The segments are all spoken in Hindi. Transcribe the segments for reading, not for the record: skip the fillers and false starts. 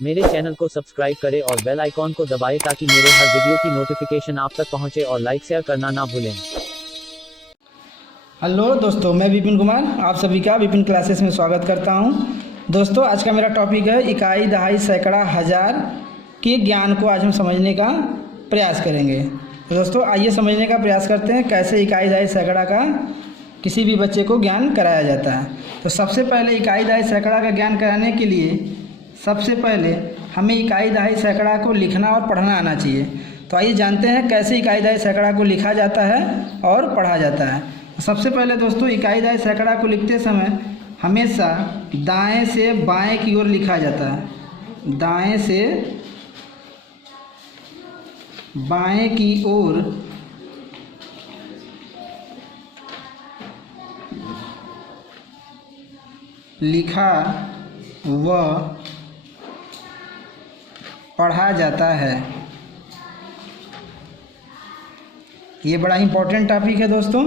मेरे चैनल को सब्सक्राइब करें और बेल आइकॉन को दबाएं ताकि मेरे हर वीडियो की नोटिफिकेशन आप तक पहुंचे और लाइक शेयर करना ना भूलें। हेलो दोस्तों, मैं विपिन कुमार आप सभी का विपिन क्लासेस में स्वागत करता हूं। दोस्तों, आज का मेरा टॉपिक है इकाई, दहाई, सैकड़ा, हज़ार के ज्ञान को आज हम समझने का प्रयास करेंगे। तो दोस्तों, आइए समझने का प्रयास करते हैं कैसे इकाई, दहाई, सैकड़ा का किसी भी बच्चे को ज्ञान कराया जाता है। तो सबसे पहले इकाई, दहाई, सैकड़ा का ज्ञान कराने के लिए सबसे पहले हमें इकाई, दहाई, सैकड़ा को लिखना और पढ़ना आना चाहिए। तो आइए जानते हैं कैसे इकाई, दहाई, सैकड़ा को लिखा जाता है और पढ़ा जाता है। सबसे पहले दोस्तों, इकाई, दहाई, सैकड़ा को लिखते समय हमेशा दाएं से बाएं की ओर लिखा जाता है। दाएं से बाएं की ओर लिखा व पढ़ा जाता है। ये बड़ा इंपॉर्टेंट टॉपिक है दोस्तों,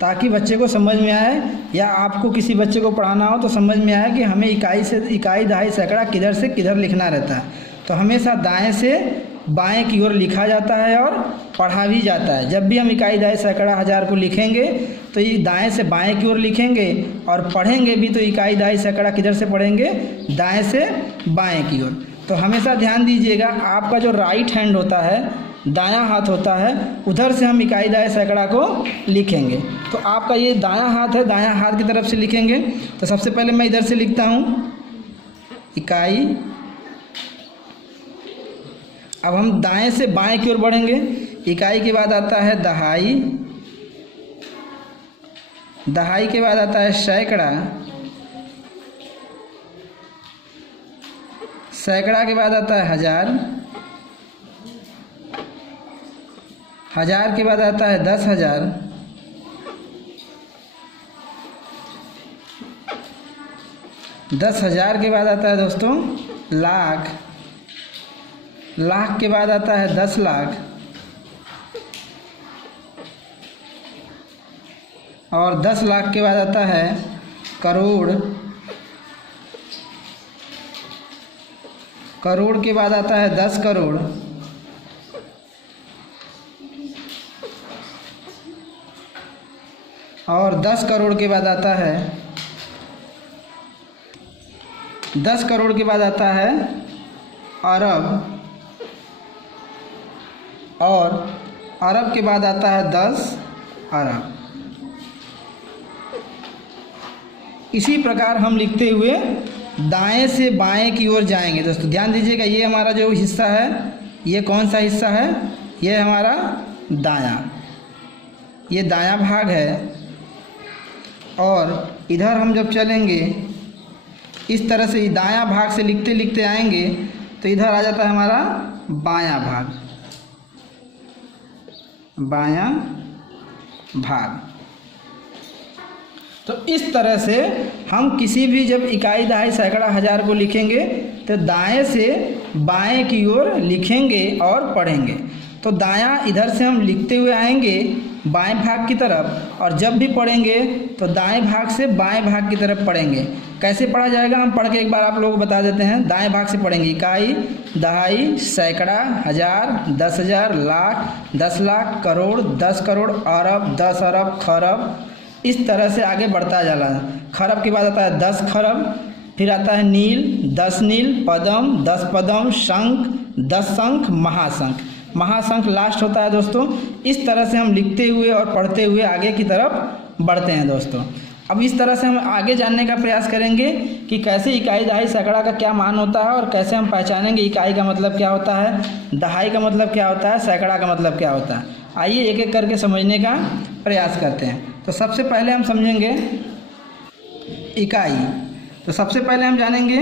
ताकि बच्चे को समझ में आए या आपको किसी बच्चे को पढ़ाना हो तो समझ में आए कि हमें इकाई, दहाई, सैकड़ा किधर से किधर लिखना रहता है। तो हमेशा दाएं से बाएं की ओर लिखा जाता है और पढ़ा भी जाता है। जब भी हम इकाई, दहाई, सैकड़ा, हज़ार को लिखेंगे तो ये दाएं से बाएं की ओर लिखेंगे और पढ़ेंगे भी तो इकाई, दहाई, सैकड़ा किधर से पढ़ेंगे? दाएं से बाएं की ओर। तो हमेशा ध्यान दीजिएगा, आपका जो राइट हैंड होता है, दायां हाथ होता है, उधर से हम इकाई, दहाई, सैकड़ा को लिखेंगे। तो आपका ये दायां हाथ है, दायां हाथ की तरफ से लिखेंगे। तो सबसे पहले मैं इधर से लिखता हूँ इकाई। अब हम दाएं से बाएं की ओर बढ़ेंगे। इकाई के बाद आता है दहाई, दहाई के बाद आता है सैकड़ा, सैकड़ा के बाद आता है हज़ार, हज़ार के बाद आता है 10,000, 10,000 के बाद आता है दोस्तों लाख, लाख के बाद आता है 10 लाख और 10 लाख के बाद आता है करोड़, करोड़ के बाद आता है 10 करोड़ और 10 करोड़ के बाद आता है 10 करोड़ के बाद आता है अरब और अरब के बाद आता है 10 अरब। इसी प्रकार हम लिखते हुए दाएं से बाएं की ओर जाएंगे। दोस्तों ध्यान दीजिएगा, ये हमारा जो हिस्सा है, ये कौन सा हिस्सा है? ये हमारा दायां, ये दायां भाग है। और इधर हम जब चलेंगे इस तरह से दायां भाग से लिखते लिखते आएंगे तो इधर आ जाता है हमारा बायां भाग, बायां भाग। तो इस तरह से हम किसी भी जब इकाई, दहाई, सैकड़ा, हज़ार को लिखेंगे तो दाएं से बाएं की ओर लिखेंगे और पढ़ेंगे। तो दायां इधर से हम लिखते हुए आएंगे बाएं भाग की तरफ, और जब भी पढ़ेंगे तो दाएं भाग से बाएं भाग की तरफ पढ़ेंगे। कैसे पढ़ा जाएगा हम पढ़ के एक बार आप लोगों को बता देते हैं। दाएं भाग से पढ़ेंगे इकाई, दहाई, सैकड़ा, हज़ार, 10,000, लाख, 10 लाख, करोड़, 10 करोड़, अरब, 10 अरब, खरब। इस तरह से आगे बढ़ता जाला। खरब के बाद आता है 10 खरब, फिर आता है नील, 10 नील, पदम, 10 पदम, शंख, 10 शंख, महाशंख, महाशंख लास्ट होता है दोस्तों। इस तरह से हम लिखते हुए और पढ़ते हुए आगे की तरफ बढ़ते हैं दोस्तों। अब इस तरह से हम आगे जानने का प्रयास करेंगे कि कैसे इकाई, दहाई, सैकड़ा का क्या मान होता है और कैसे हम पहचानेंगे इकाई का मतलब क्या होता है, दहाई का मतलब क्या होता है, सैकड़ा का मतलब क्या होता है। आइए एक एक करके समझने का प्रयास करते हैं। तो सबसे पहले हम समझेंगे इकाई। तो सबसे पहले हम जानेंगे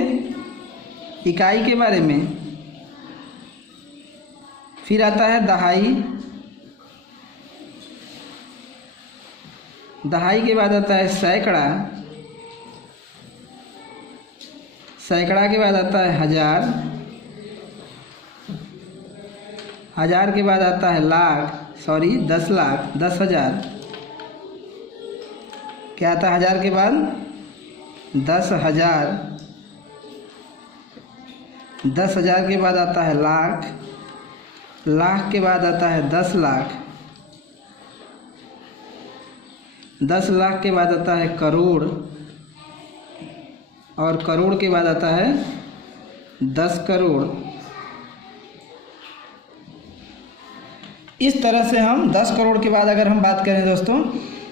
इकाई के बारे में, फिर आता है दहाई, दहाई के बाद आता है सैकड़ा, सैकड़ा के बाद आता है हज़ार, हज़ार के बाद आता है लाख, 10 लाख, 10,000, क्या आता है 1000 के बाद 10,000, 10,000 के बाद आता है लाख, लाख के बाद आता है 10 लाख, 10 लाख के बाद आता है करोड़, और करोड़ के बाद आता है 10 करोड़। इस तरह से हम 10 करोड़ के बाद अगर हम बात करें दोस्तों,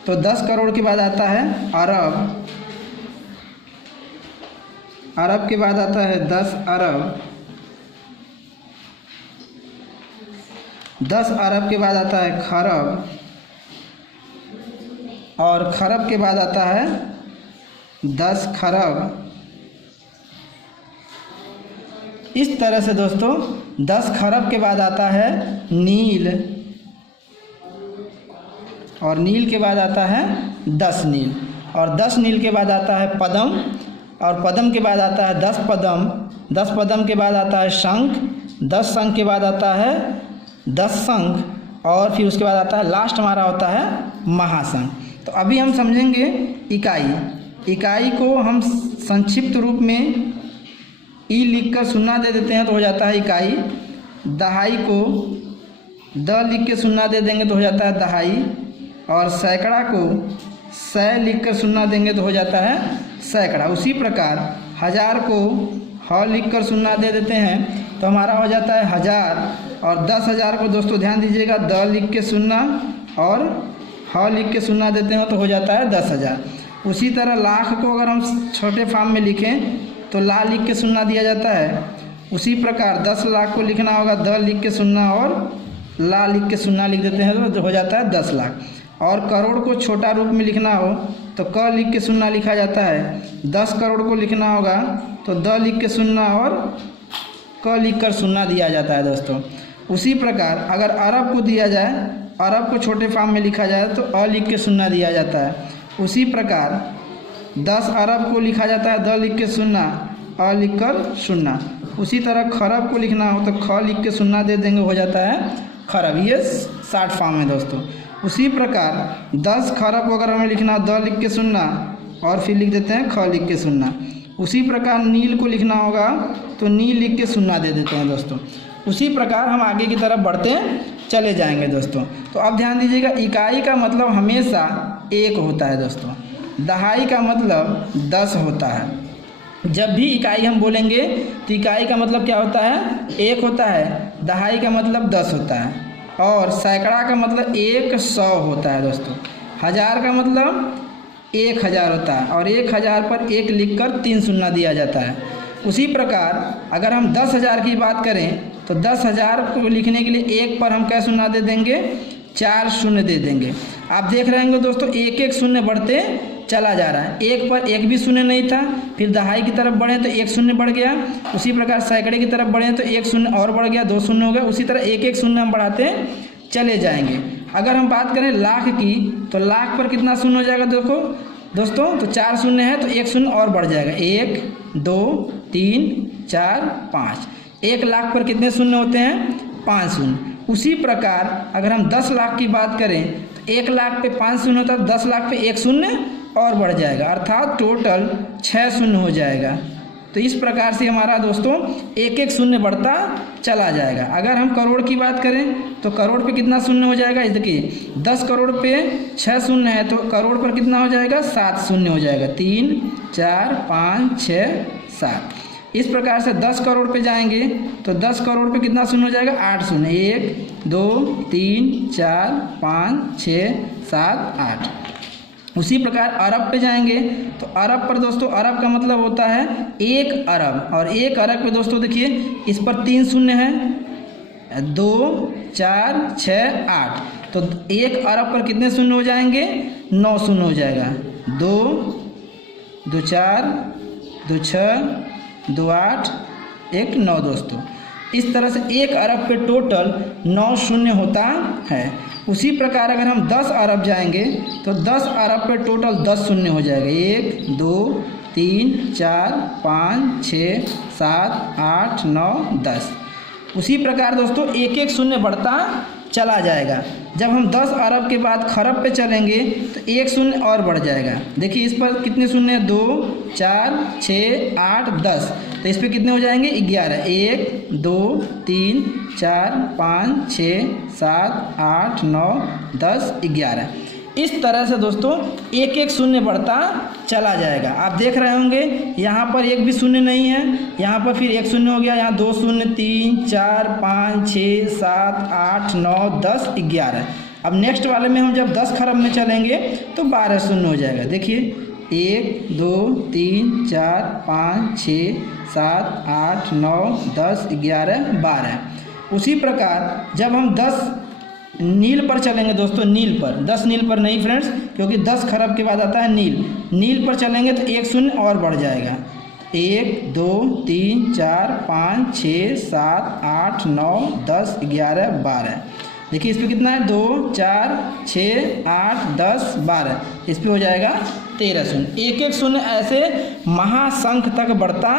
तो 10 करोड़ के बाद आता है अरब, अरब के बाद आता है 10 अरब, 10 अरब के बाद आता है खरब, और खरब के बाद आता है 10 खरब। इस तरह से दोस्तों 10 खरब के बाद आता है नील, और नील के बाद आता है 10 नील, और 10 नील के बाद आता है पद्म, और पद्म के बाद आता है 10 पद्म, 10 पद्म के बाद आता है शंख, 10 शंख के बाद आता है 10 शंख, और फिर उसके बाद आता है लास्ट हमारा होता है महाशंख। तो अभी हम समझेंगे इकाई। इकाई को हम संक्षिप्त रूप में ई लिख कर शून्य दे देते हैं तो हो जाता है इकाई। दहाई को द लिख के शून्य दे देंगे तो हो जाता है दहाई, और सैकड़ा को सै लिख कर शून्य देंगे तो हो जाता है सैकड़ा। उसी प्रकार 1000 को ह लिख कर शून्य दे देते हैं तो हमारा हो जाता है हजार, और 10,000 को दोस्तों ध्यान दीजिएगा द लिख के शून्य और ह लिख के शून्य देते हैं तो हो जाता है 10,000। उसी तरह लाख को अगर हम छोटे फॉर्म में लिखें तो ला लिख के शून्य दिया जाता है। उसी प्रकार 10 लाख को लिखना होगा द लिख के शून्य और ला लिख के शून्य लिख देते हैं तो हो जाता है 10 लाख। और करोड़ को छोटा रूप में लिखना हो तो क लिख के शून्य लिखा जाता है। 10 करोड़ को लिखना होगा तो द लिख के शून्य और क लिख कर शून्य दिया जाता है दोस्तों। उसी प्रकार अगर अरब को दिया जाए, अरब को छोटे फॉर्म में लिखा जाए तो अ लिख के शून्य दिया जाता है। उसी प्रकार 10 अरब को लिखा जाता है द लिख के शून्य अ लिख कर शून्य। उसी तरह खरब को लिखना हो तो ख लिख के शून्य दे देंगे हो जाता है खरब। ये शॉर्ट फॉर्म है दोस्तों। उसी प्रकार 10 खरब को अगर हमें लिखना द लिख के शून्य और फिर लिख देते हैं ख लिख के शून्य। उसी प्रकार नील को लिखना होगा तो नील लिख के शून्य दे देते हैं दोस्तों। उसी प्रकार हम आगे की तरफ बढ़ते चले जाएंगे दोस्तों। तो अब ध्यान दीजिएगा इकाई का मतलब हमेशा 1 होता है दोस्तों। दहाई का मतलब 10 होता है। जब भी इकाई हम बोलेंगे तो इकाई का मतलब क्या होता है 1 होता है, दहाई का मतलब 10 होता है, और सैकड़ा का मतलब 100 होता है दोस्तों। हज़ार का मतलब 1000 होता है, और 1000 पर 1 लिखकर 3 शून्य दिया जाता है। उसी प्रकार अगर हम 10,000 की बात करें तो 10,000 को लिखने के लिए 1 पर हम क्या शून्य दे देंगे 4 शून्य दे देंगे। आप देख रहे होंगे दोस्तों एक एक शून्य बढ़ते चला जा रहा है। 1 पर 1 भी शून्य नहीं था, फिर दहाई की तरफ बढ़े तो 1 शून्य बढ़ गया। उसी प्रकार सैकड़े की तरफ बढ़े तो 1 शून्य और बढ़ गया, 2 शून्य हो गया। उसी तरह एक एक शून्य हम बढ़ाते चले जाएंगे। अगर हम बात करें लाख की तो लाख पर कितना शून्य हो जाएगा देखो दोस्तों, तो 4 शून्य है तो 1 शून्य और बढ़ जाएगा। 1 2 3 4 5। 1 लाख पर कितने शून्य होते हैं 5 शून्य। उसी प्रकार अगर हम 10 लाख की बात करें तो 1 लाख पे 5 शून्य होता है, 10 लाख पे 1 शून्य और बढ़ जाएगा, अर्थात टोटल 6 शून्य हो जाएगा। तो इस प्रकार से हमारा दोस्तों एक एक शून्य बढ़ता चला जाएगा। अगर हम करोड़ की बात करें तो करोड़ पे कितना शून्य हो जाएगा, इस देखिए 10 करोड़ पे 6 शून्य है तो करोड़ पर कितना हो जाएगा 7 शून्य हो जाएगा। 3 4 5 6 7। इस प्रकार से 10 करोड़ पे जाएंगे तो 10 करोड़ पे कितना शून्य हो जाएगा 8 शून्य। 1 2 3 4 5 6 7 8। उसी प्रकार अरब पे जाएंगे तो अरब पर दोस्तों अरब का मतलब होता है 1 अरब, और 1 अरब पे दोस्तों देखिए इस पर 3 शून्य है, 2 4 6 8। तो 1 अरब पर कितने शून्य हो जाएंगे 9 शून्य हो जाएगा। 2 2 4 2 6 2 8 1 9 दोस्तों। इस तरह से 1 अरब पे टोटल 9 शून्य होता है। उसी प्रकार अगर हम 10 अरब जाएंगे तो 10 अरब पे टोटल 10 शून्य हो जाएगा। 1 2 3 4 5 6 7 8 9 10। उसी प्रकार दोस्तों एक एक शून्य बढ़ता चला जाएगा। जब हम 10 अरब के बाद खरब पे चलेंगे तो 1 शून्य और बढ़ जाएगा। देखिए इस पर कितने शून्य 2 4 6 8 10। तो इस पे कितने हो जाएंगे 11, 1 2 3 4 5 6 7 8 9 10 11। इस तरह से दोस्तों एक एक शून्य बढ़ता चला जाएगा। आप देख रहे होंगे यहाँ पर एक भी शून्य नहीं है, यहाँ पर फिर एक शून्य हो गया, यहाँ 2 शून्य 3 4 5 6 7 8 9 10 11। अब नेक्स्ट वाले में हम जब 10 खरब में चलेंगे तो 12 शून्य हो जाएगा। देखिए 1 2 3 4 5 6 7 8 9 10 11 12। उसी प्रकार जब हम 10 नील पर चलेंगे दोस्तों, नील पर, 10 नील पर नहीं फ्रेंड्स, क्योंकि 10 खरब के बाद आता है नील। नील पर चलेंगे तो एक शून्य और बढ़ जाएगा, 1 2 3 4 5 6 7 8 9 10 11 12। देखिए इस पर कितना है 2 4 6 8 10 12, इस पर हो जाएगा 13 शून्य। एक एक शून्य ऐसे महाशंख तक बढ़ता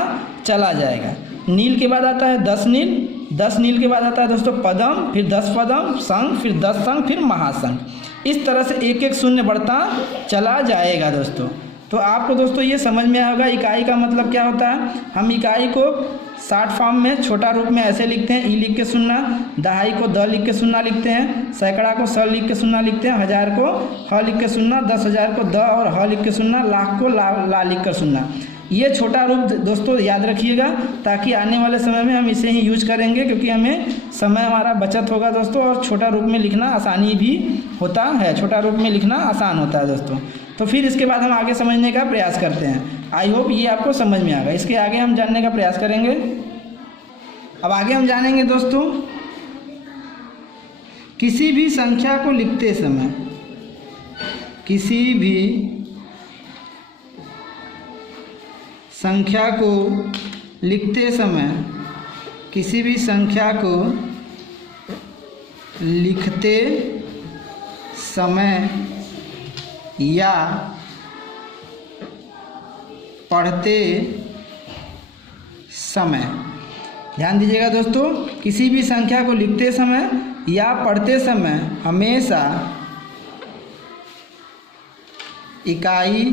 चला जाएगा। नील के बाद आता है 10 नील, 10 नील के बाद आता है दोस्तों पदम, फिर 10 पदम, शंख, फिर 10 शंख, फिर महाशंख। इस तरह से एक एक शून्य बढ़ता चला जाएगा दोस्तों। तो आपको दोस्तों ये समझ में आएगा इकाई का मतलब क्या होता है। हम इकाई को शॉर्ट फॉर्म में छोटा रूप में ऐसे लिखते हैं, ई लिख के सुनना, दहाई को द लिख के सुनना लिखते हैं, सैकड़ा को स लिख के सुनना लिखते हैं, हजार को ह लिख के सुनना, 10,000 को द और ह लिख के सुनना, लाख को ला लिख कर सुनना। ये छोटा रूप दोस्तों याद रखिएगा, ताकि आने वाले समय में हम इसे ही यूज करेंगे, क्योंकि हमें समय हमारा बचत होगा दोस्तों, और छोटा रूप में लिखना आसानी भी होता है, छोटा रूप में लिखना आसान होता है दोस्तों। तो फिर इसके बाद हम आगे समझने का प्रयास करते हैं। आई होप ये आपको समझ में आ गया। इसके आगे हम जानने का प्रयास करेंगे। अब आगे हम जानेंगे दोस्तों, किसी भी संख्या को लिखते समय, किसी भी संख्या को लिखते समय, किसी भी संख्या को लिखते समय या पढ़ते समय, ध्यान दीजिएगा दोस्तों, किसी भी संख्या को लिखते समय या पढ़ते समय हमेशा इकाई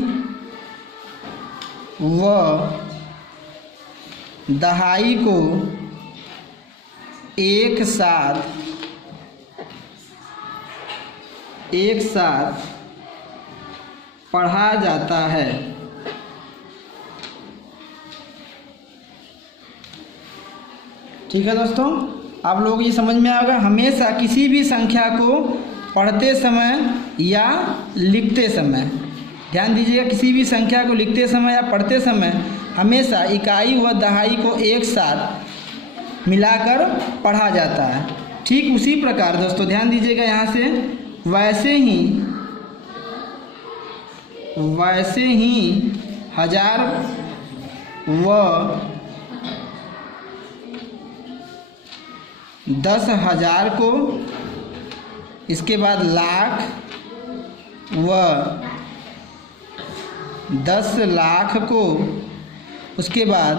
व दहाई को एक साथ पढ़ा जाता है। ठीक है दोस्तों, आप लोग ये समझ में आएगा। हमेशा किसी भी संख्या को पढ़ते समय या लिखते समय, ध्यान दीजिएगा, किसी भी संख्या को लिखते समय या पढ़ते समय हमेशा इकाई व दहाई को एक साथ मिलाकर पढ़ा जाता है। ठीक उसी प्रकार दोस्तों ध्यान दीजिएगा यहाँ से, वैसे ही 1000 व 10,000 को, इसके बाद लाख व 10 लाख को, उसके बाद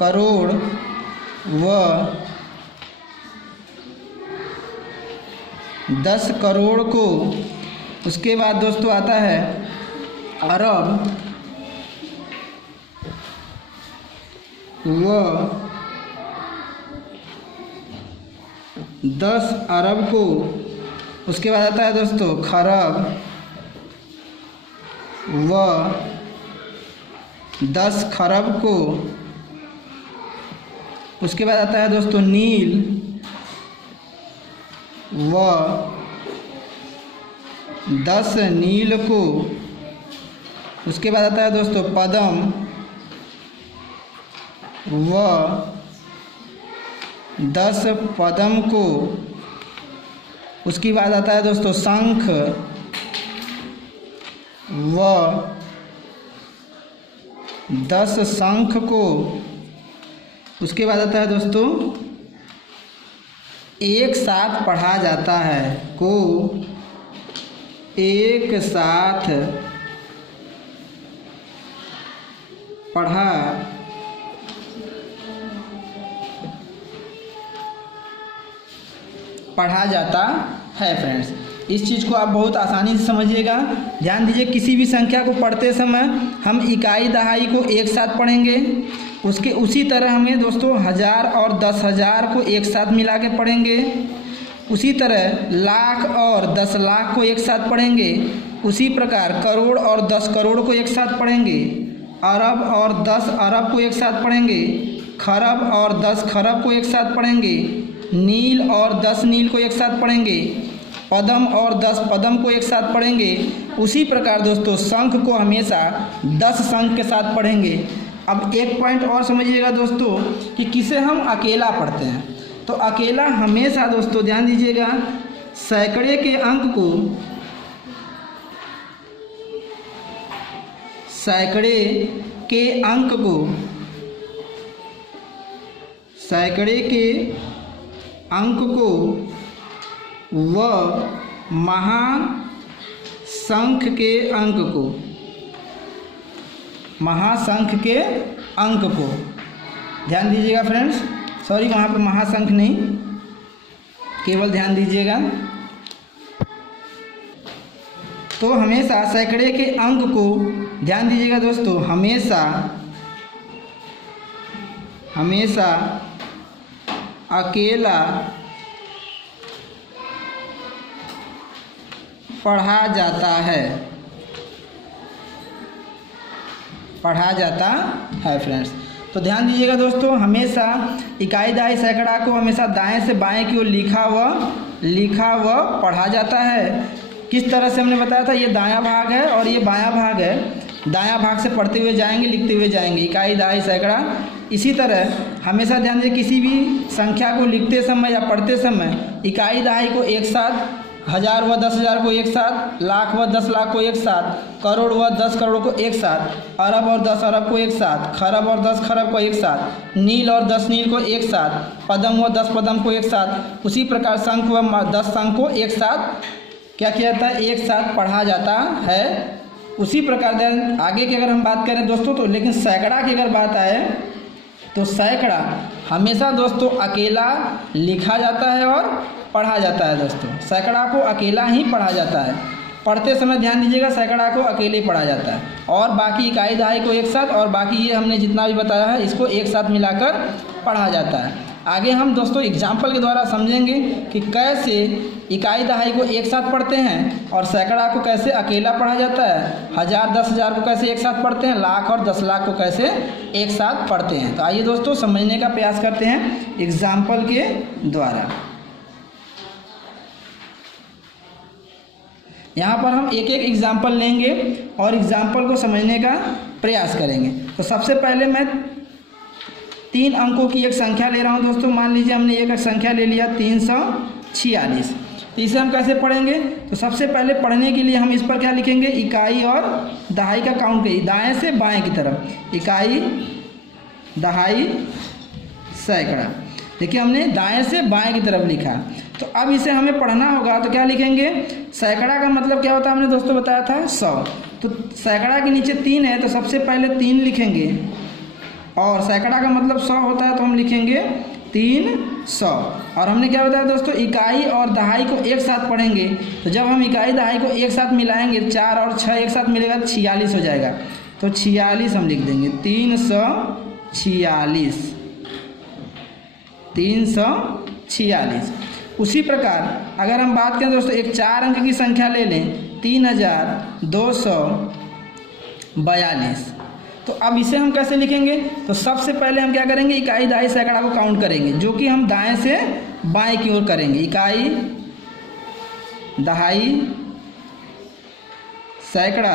करोड़ व 10 करोड़ को, उसके बाद दोस्तों आता है अरब व 10 अरब को, उसके बाद आता है दोस्तों खरब व 10 खरब को, उसके बाद आता है दोस्तों नील व 10 नील को, उसके बाद आता है दोस्तों पदम व 10 पदम को, उसके बाद आता है दोस्तों शंख व 10 शंख को, उसके बाद आता है दोस्तों एक साथ पढ़ा जाता है, को एक साथ पढ़ा जाता है फ्रेंड्स। इस चीज़ को आप बहुत आसानी से समझिएगा। ध्यान दीजिए, किसी भी संख्या को पढ़ते समय हम इकाई दहाई को एक साथ पढ़ेंगे, उसके उसी तरह हमें दोस्तों 1000 और 10,000 को एक साथ मिला के पढ़ेंगे, उसी तरह लाख और 10 लाख को एक साथ पढ़ेंगे, उसी प्रकार करोड़ और 10 करोड़ को एक साथ पढ़ेंगे, अरब और 10 अरब को एक साथ पढ़ेंगे, खरब और 10 खरब को एक साथ पढ़ेंगे, नील और 10 नील को एक साथ पढ़ेंगे, पदम और 10 पदम को एक साथ पढ़ेंगे। उसी प्रकार दोस्तों शंख को हमेशा 10 शंख के साथ पढ़ेंगे। अब एक पॉइंट और समझिएगा दोस्तों कि किसे हम अकेला पढ़ते हैं। तो अकेला हमेशा दोस्तों ध्यान दीजिएगा, सैकड़े के अंक को सैकड़े के अंक को व महाशंख के अंक को ध्यान दीजिएगा फ्रेंड्स, सॉरी वहाँ पे महाशंख नहीं, केवल ध्यान दीजिएगा। तो हमेशा सैकड़े के अंक को ध्यान दीजिएगा दोस्तों, हमेशा अकेला पढ़ा जाता है फ्रेंड्स। तो ध्यान दीजिएगा दोस्तों, हमेशा इकाई दहाई सैकड़ा को हमेशा दाएं से बाएं की ओर लिखा व पढ़ा जाता है। किस तरह से हमने बताया था, ये दायां भाग है और ये बायां भाग है, दायां भाग से पढ़ते हुए जाएंगे, लिखते हुए जाएंगे, इकाई दहाई सैकड़ा। इसी तरह हमेशा ध्यान दीजिए, किसी भी संख्या को लिखते समय या पढ़ते समय इकाई दहाई को एक साथ, 1000 व 10,000 को एक साथ, लाख व 10 लाख को एक साथ, करोड़ व 10 करोड़ को एक साथ, अरब और 10 अरब को एक साथ, खरब और 10 खरब को एक साथ, नील और 10 नील को एक साथ, पदम व 10 पदम को एक साथ, उसी प्रकार शंख व 10 शंख को एक साथ क्या किया जाता है, एक साथ पढ़ा जाता है। उसी प्रकार आगे की अगर हम बात करें दोस्तों, तो लेकिन सैकड़ा की अगर बात आए तो सैकड़ा हमेशा दोस्तों अकेला लिखा जाता है और पढ़ा जाता है। दोस्तों सैकड़ा को अकेला ही पढ़ा जाता है, पढ़ते समय ध्यान दीजिएगा सैकड़ा को अकेले पढ़ा जाता है, और बाकी इकाई दहाई को एक साथ, और बाकी ये हमने जितना भी बताया है इसको एक साथ मिलाकर पढ़ा जाता है। आगे हम दोस्तों एग्जाम्पल के द्वारा समझेंगे कि कैसे इकाई दहाई को एक साथ पढ़ते हैं और सैकड़ा को कैसे अकेला पढ़ा जाता है, 1000 10,000 को कैसे एक साथ पढ़ते हैं, लाख और 10 लाख को कैसे एक साथ पढ़ते हैं। तो आइए दोस्तों समझने का प्रयास करते हैं एग्जाम्पल के द्वारा। यहाँ पर हम एक एक एग्जाम्पल लेंगे और एग्जाम्पल को समझने का प्रयास करेंगे। तो सबसे पहले मैं 3 अंकों की एक संख्या ले रहा हूँ दोस्तों। मान लीजिए हमने एक संख्या ले लिया 346। तो इसे हम कैसे पढ़ेंगे, तो सबसे पहले पढ़ने के लिए हम इस पर क्या लिखेंगे, इकाई और दहाई का काउंट करिए, दाएं से बाएं की तरफ, इकाई दहाई सैकड़ा। देखिए हमने दाएं से बाएं की तरफ लिखा। तो अब इसे हमें पढ़ना होगा तो क्या लिखेंगे, सैकड़ा का मतलब क्या होता है हमने दोस्तों बताया था 100। तो सैकड़ा के नीचे 3 है तो सबसे पहले 3 लिखेंगे, और सैकड़ा का मतलब 100 होता है तो हम लिखेंगे 300। और हमने क्या बताया दोस्तों, इकाई और दहाई को एक साथ पढ़ेंगे। तो जब हम इकाई दहाई को एक साथ मिलाएंगे, 4 और 6 एक साथ मिलेगा तो 46 हो जाएगा। तो 46 हम लिख देंगे, 346, 346। उसी प्रकार अगर हम बात करें दोस्तों, एक 4 अंक की संख्या ले लें, 3242। तो अब इसे हम कैसे लिखेंगे, तो सबसे पहले हम क्या करेंगे, इकाई दहाई सैकड़ा को काउंट करेंगे, जो कि हम दाएं से बाएं की ओर करेंगे। इकाई दहाई सैकड़ा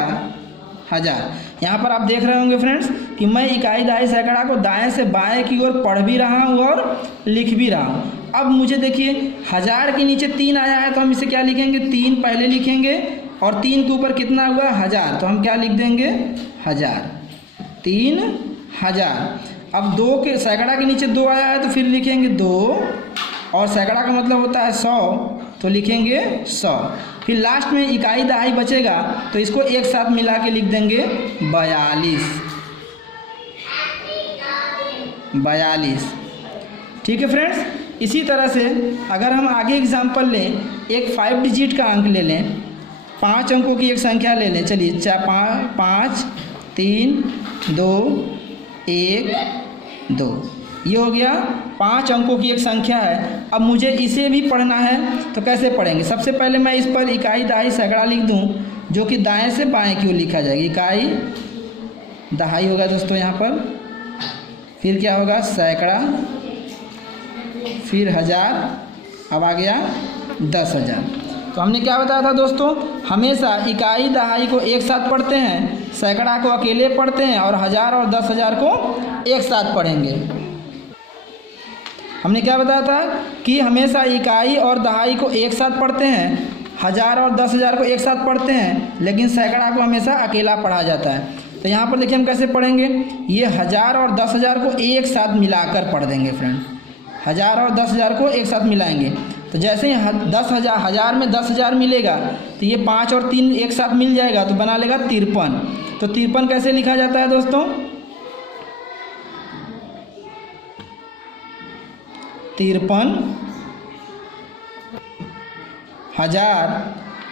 1000। यहाँ पर आप देख रहे होंगे फ्रेंड्स कि मैं इकाई दहाई सैकड़ा को दाएं से बाएं की ओर पढ़ भी रहा हूँ और लिख भी रहा हूँ। अब मुझे देखिए 1000 के नीचे 3 आया है तो हम इसे क्या लिखेंगे, 3 पहले लिखेंगे, और 3 के ऊपर कितना हुआ 1000, तो हम क्या लिख देंगे 1000, 3000। अब 2 के सैकड़ा के नीचे 2 आया है तो फिर लिखेंगे 2, और सैकड़ा का मतलब होता है 100 तो लिखेंगे 100। फिर लास्ट में इकाई दहाई बचेगा तो इसको एक साथ मिला के लिख देंगे 42। ठीक है फ्रेंड्स। इसी तरह से अगर हम आगे एग्जाम्पल लें, एक 5 डिजिट का अंक ले लें, 5 अंकों की एक संख्या ले लें। चलिए 5 3 2 1 2, ये हो गया 5 अंकों की एक संख्या है। अब मुझे इसे भी पढ़ना है तो कैसे पढ़ेंगे? सबसे पहले मैं इस पर इकाई दहाई सैकड़ा लिख दूं, जो कि दाएं से बाएं की ओर लिखा जाएगा। इकाई दहाई होगा दोस्तों यहाँ पर, फिर क्या होगा सैकड़ा, फिर हज़ार, अब आ गया 10,000। तो हमने क्या बताया था दोस्तों, हमेशा इकाई दहाई को एक साथ पढ़ते हैं, सैकड़ा को अकेले पढ़ते हैं और 1000 और 10,000 को एक साथ पढ़ेंगे। हमने क्या बताया था कि हमेशा इकाई और दहाई को एक साथ पढ़ते हैं, 1000 और 10,000 को एक साथ पढ़ते हैं, लेकिन सैकड़ा को हमेशा अकेला पढ़ा जाता है। तो यहाँ पर देखिए हम कैसे पढ़ेंगे, ये 1000 और 10,000 को एक साथ मिलाकर पढ़ देंगे फ्रेंड। 1000 और 10,000 को एक साथ मिलाएंगे, तो जैसे ही 10,000 1000 में 10,000 मिलेगा तो ये 5 और 3 एक साथ मिल जाएगा तो बना लेगा 53। तो 53 कैसे लिखा जाता है दोस्तों, 53 1000।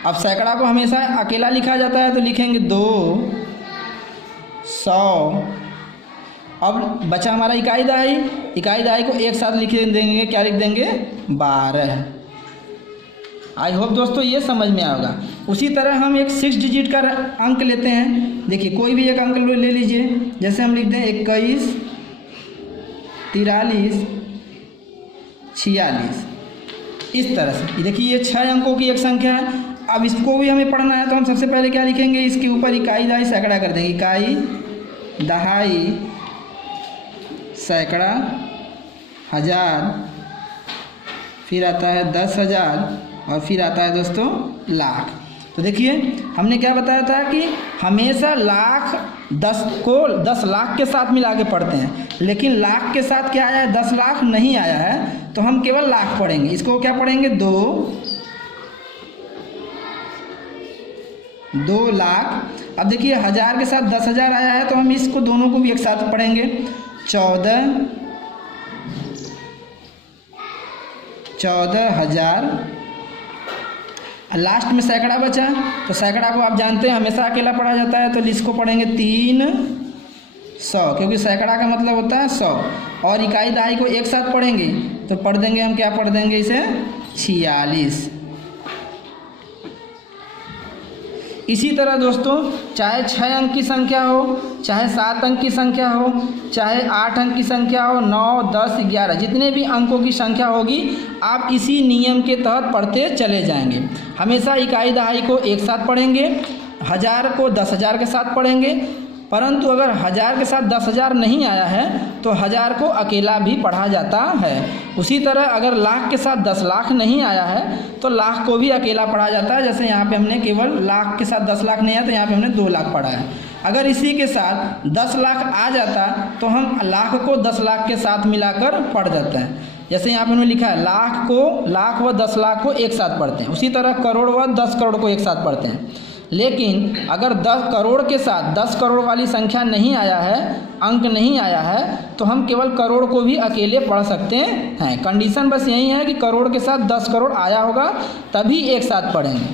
अब सैकड़ा को हमेशा अकेला लिखा जाता है तो लिखेंगे 200। अब बचा हमारा इकाई दहाई, इकाई दहाई को एक साथ लिख देंगे, क्या लिख देंगे 12। आई होप दोस्तों ये समझ में आएगा। उसी तरह हम एक 6 डिजिट का अंक लेते हैं। देखिए कोई भी एक अंक ले लीजिए, जैसे हम लिख दें 21 43 46, इस तरह से। देखिए ये 6 अंकों की एक संख्या है। अब इसको भी हमें पढ़ना है तो हम सबसे पहले क्या लिखेंगे, इसके ऊपर इकाई दहाई सैकड़ा कर देंगे। इकाई दहाई सैकड़ा, 1000, फिर आता है 10,000 और फिर आता है दोस्तों लाख। तो देखिए हमने क्या बताया था कि हमेशा लाख 10 को 10 लाख के साथ मिला के पढ़ते हैं, लेकिन लाख के साथ क्या आया है, 10 लाख नहीं आया है, तो हम केवल लाख पढ़ेंगे। इसको क्या पढ़ेंगे 2 लाख। अब देखिए 1000 के साथ 10,000 आया है तो हम इसको दोनों को भी एक साथ पढ़ेंगे। 14,000। लास्ट में सैकड़ा बचा, तो सैकड़ा को आप जानते हैं हमेशा अकेला पढ़ा जाता है, तो इसको पढ़ेंगे 300, क्योंकि सैकड़ा का मतलब होता है 100। और इकाई दहाई को एक साथ पढ़ेंगे तो पढ़ देंगे हम, क्या पढ़ देंगे इसे 46। इसी तरह दोस्तों चाहे 6 अंक की संख्या हो, चाहे 7 अंक की संख्या हो, चाहे 8 अंक की संख्या हो, 9 10 11, जितने भी अंकों की संख्या होगी आप इसी नियम के तहत पढ़ते चले जाएंगे। हमेशा इकाई दहाई को एक साथ पढ़ेंगे, 1000 को 10,000 के साथ पढ़ेंगे, परंतु अगर 1000 के साथ 10,000 नहीं आया है तो 1000 को अकेला भी पढ़ा जाता है। उसी तरह अगर लाख के साथ 10 लाख नहीं आया है तो लाख को भी अकेला पढ़ा जाता है। जैसे यहाँ पे हमने केवल लाख के साथ 10 लाख नहीं आया तो यहाँ पे हमने 2 लाख पढ़ा है। अगर इसी के साथ 10 लाख आ जाता तो हम लाख को 10 लाख के साथ मिलाकर पढ़ देते हैं। जैसे यहाँ पे उन्होंने लिखा है लाख व 10 लाख को एक साथ पढ़ते हैं, उसी तरह करोड़ व 10 करोड़ को एक साथ पढ़ते हैं। लेकिन अगर 10 करोड़ के साथ 10 करोड़ वाली संख्या नहीं आया है, अंक नहीं आया है, तो हम केवल करोड़ को भी अकेले पढ़ सकते हैं। कंडीशन बस यही है कि करोड़ के साथ 10 करोड़ आया होगा तभी एक साथ पढ़ेंगे,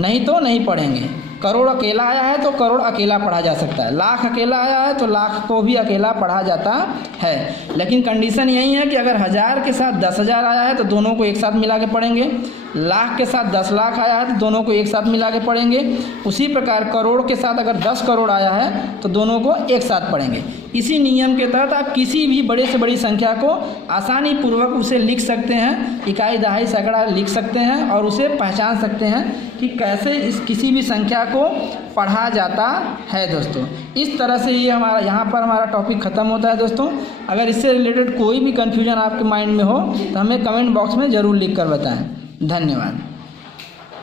नहीं तो नहीं पढ़ेंगे। करोड़ अकेला आया है तो करोड़ अकेला पढ़ा जा सकता है, लाख अकेला आया है तो लाख को भी अकेला पढ़ा जाता है। लेकिन कंडीशन यही है कि अगर 1000 के साथ 10,000 आया है तो दोनों को एक साथ मिला के पढ़ेंगे, लाख के साथ 10 लाख आया है तो दोनों को एक साथ मिला के पढ़ेंगे। उसी प्रकार करोड़ के साथ अगर 10 करोड़ आया है तो दोनों को एक साथ पढ़ेंगे। इसी नियम के तहत आप किसी भी बड़े से बड़ी संख्या को आसानी पूर्वक उसे लिख सकते हैं, इकाई दहाई सैकड़ा लिख सकते हैं और उसे पहचान सकते हैं कि कैसे इस किसी भी संख्या को पढ़ा जाता है। दोस्तों इस तरह से ये हमारा यहाँ पर हमारा टॉपिक ख़त्म होता है। दोस्तों अगर इससे रिलेटेड कोई भी कन्फ्यूजन आपके माइंड में हो तो हमें कमेंट बॉक्स में ज़रूर लिख कर बताएं। धन्यवाद।